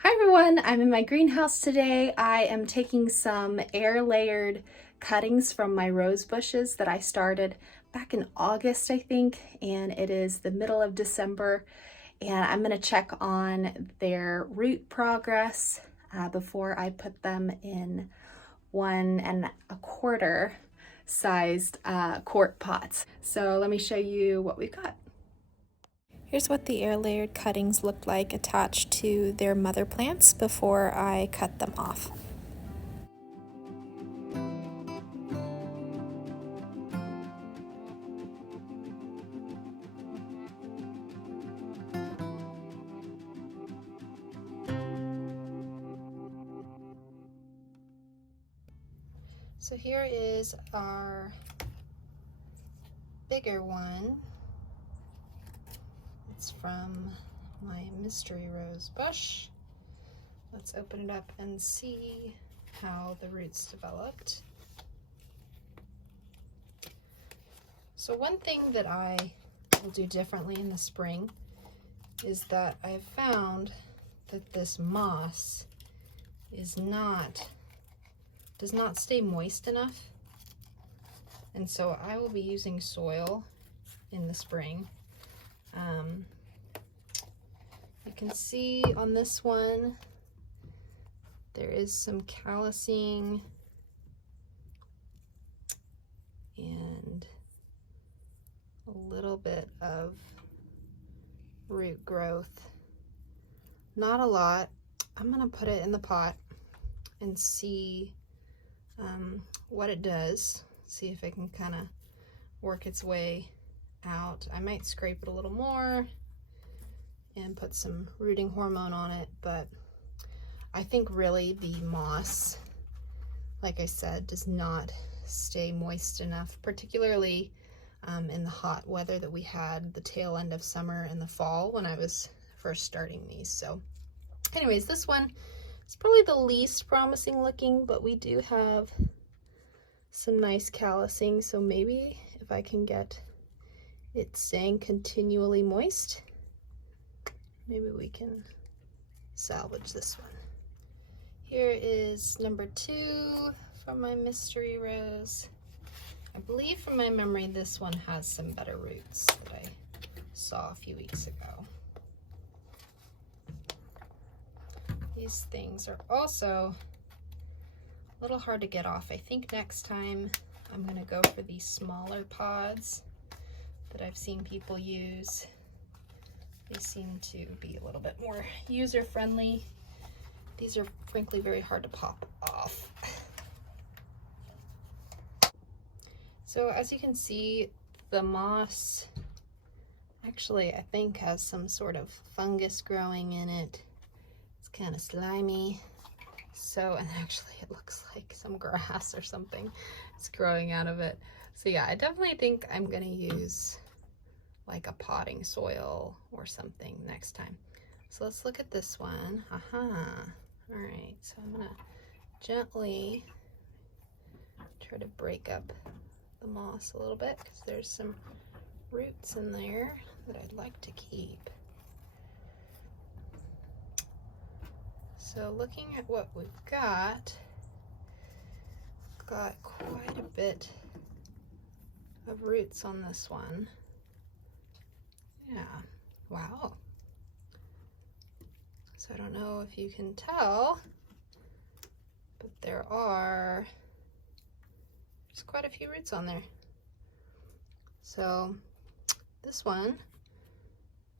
Hi everyone, I'm in my greenhouse today. I am taking some air layered cuttings from my rose bushes that I started back in August, I think, and it is the middle of December, and I'm going to check on their root progress before I put them in 1¼ sized quart pots. So let me show you what we've got. Here's what the air layered cuttings looked like attached to their mother plants before I cut them off. So here is our bigger one. It's from my mystery rose bush. Let's open it up and see how the roots developed. So one thing that I will do differently in the spring is that I've found that this moss does not stay moist enough. And so I will be using soil in the spring. You can see on this one, there is some callousing and a little bit of root growth. Not a lot. I'm gonna put it in the pot and see what it does. See if it can kind of work its way out. I might scrape it a little more and put some rooting hormone on it, but I think really the moss, like I said, does not stay moist enough, particularly in the hot weather that we had the tail end of summer and the fall when I was first starting these. So anyways, this one is probably the least promising looking, but we do have some nice callousing, so maybe if I can get it staying continually moist, maybe we can salvage this one. Here is number 2 from my mystery rose. I believe from my memory this one has some better roots that I saw a few weeks ago. These things are also a little hard to get off. I think next time I'm going to go for these smaller pods that I've seen people use. They seem to be a little bit more user-friendly. These are frankly very hard to pop off. So as you can see, the moss actually I think has some sort of fungus growing in it. It's kind of slimy. So, and actually it looks like some grass or something is growing out of it. So yeah, I definitely think I'm gonna use like a potting soil or something next time. So let's look at this one. All right, so I'm gonna gently try to break up the moss a little bit because there's some roots in there that I'd like to keep. So looking at what we've got quite a bit of roots on this one. Yeah, wow. So I don't know if you can tell, but there's quite a few roots on there. So this one,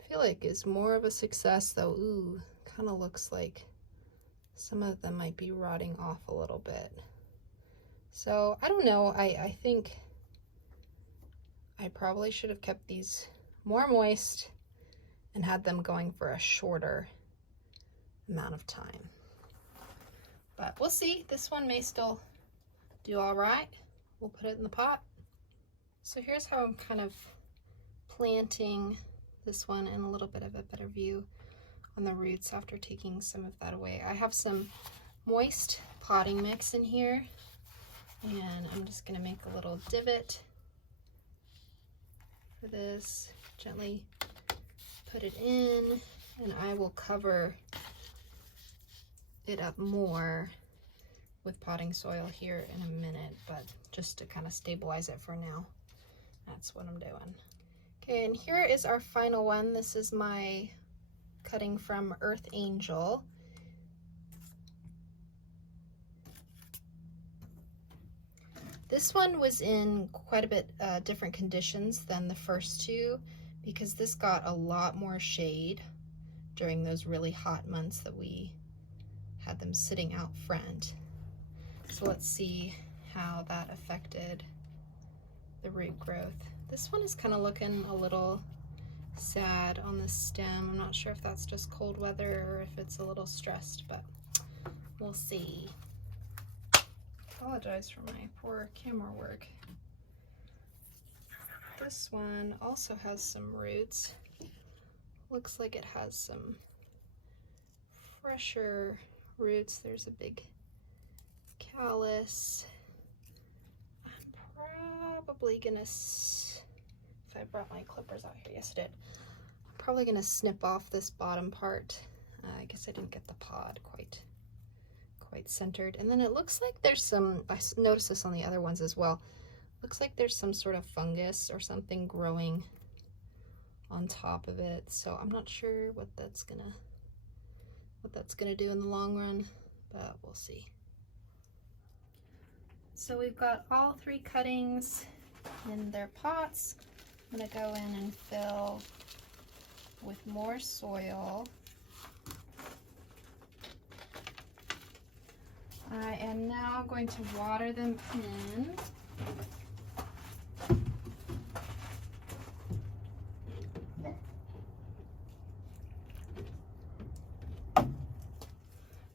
I feel like is more of a success though. Ooh, kind of looks like some of them might be rotting off a little bit. So I don't know, I think I probably should have kept these more moist and had them going for a shorter amount of time. But we'll see, this one may still do all right. We'll put it in the pot. So here's how I'm kind of planting this one in a little bit of a better view on the roots after taking some of that away. I have some moist potting mix in here, and I'm just gonna make a little divot for this, gently put it in, and I will cover it up more with potting soil here in a minute, but just to kind of stabilize it for now, that's what I'm doing. Okay, and here is our final one. This is my cutting from Earth Angel. This one was in quite a bit different conditions than the first two, because this got a lot more shade during those really hot months that we had them sitting out front. So let's see how that affected the root growth. This one is kind of looking a little sad on the stem. I'm not sure if that's just cold weather or if it's a little stressed, but we'll see. Apologize for my poor camera work. This one also has some roots. Looks like it has some fresher roots. There's a big callus. I'm probably gonna, if I brought my clippers out here, yes I did. I'm probably gonna snip off this bottom part. I guess I didn't get the pod quite centered. And then it looks like there's some, I noticed this on the other ones as well, looks like there's some sort of fungus or something growing on top of it. So I'm not sure what that's gonna do in the long run, but we'll see. So we've got all 3 cuttings in their pots. I'm gonna go in and fill with more soil. I am now going to water them in.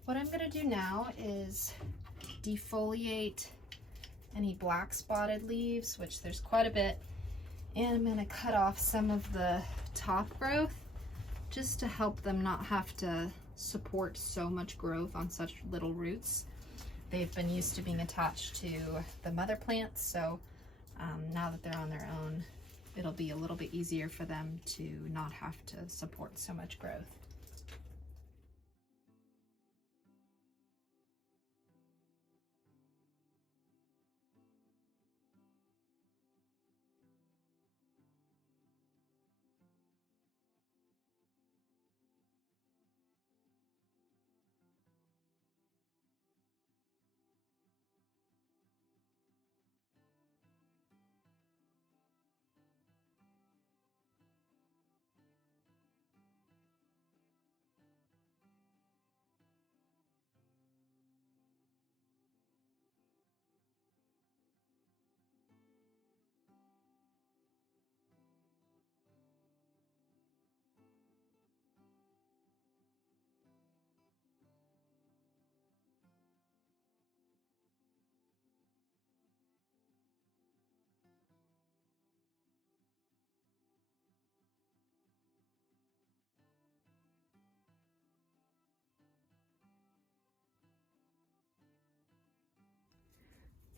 What I'm going to do now is defoliate any black spotted leaves, which there's quite a bit, and I'm going to cut off some of the top growth just to help them not have to support so much growth on such little roots. They've been used to being attached to the mother plants, so now that they're on their own, it'll be a little bit easier for them to not have to support so much growth.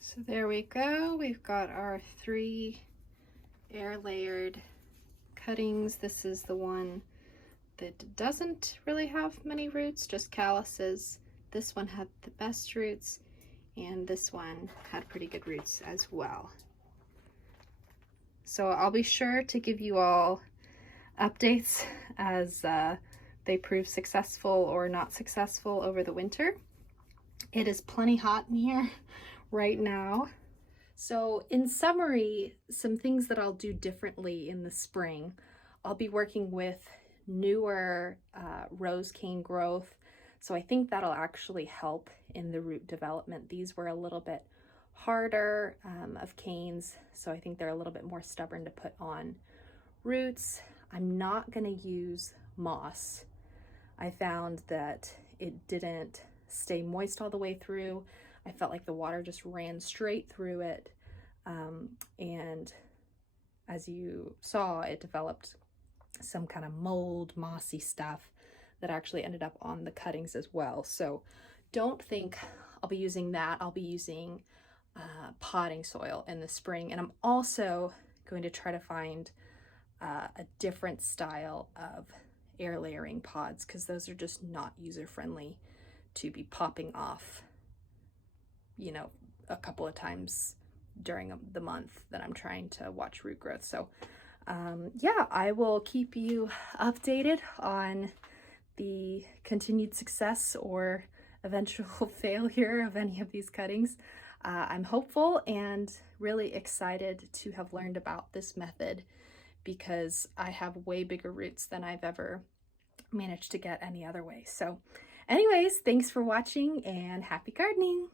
So there we go. We've got our 3 air layered cuttings. This is the one that doesn't really have many roots, just calluses. This one had the best roots, and this one had pretty good roots as well. So I'll be sure to give you all updates as they prove successful or not successful over the winter. It is plenty hot in here right now. So in summary, some things that I'll do differently in the spring. I'll be working with newer rose cane growth, so I think that'll actually help in the root development. These were a little bit harder of canes, so I think they're a little bit more stubborn to put on roots. I'm not going to use moss. I found that it didn't stay moist all the way through. I felt like the water just ran straight through it, and as you saw, it developed some kind of mold, mossy stuff that actually ended up on the cuttings as well. So don't think I'll be using that. I'll be using potting soil in the spring, and I'm also going to try to find a different style of air layering pods, because those are just not user friendly to be popping off, you know, a couple of times during the month that I'm trying to watch root growth. So yeah, I will keep you updated on the continued success or eventual failure of any of these cuttings. I'm hopeful and really excited to have learned about this method, because I have way bigger roots than I've ever managed to get any other way. So anyways, thanks for watching and happy gardening.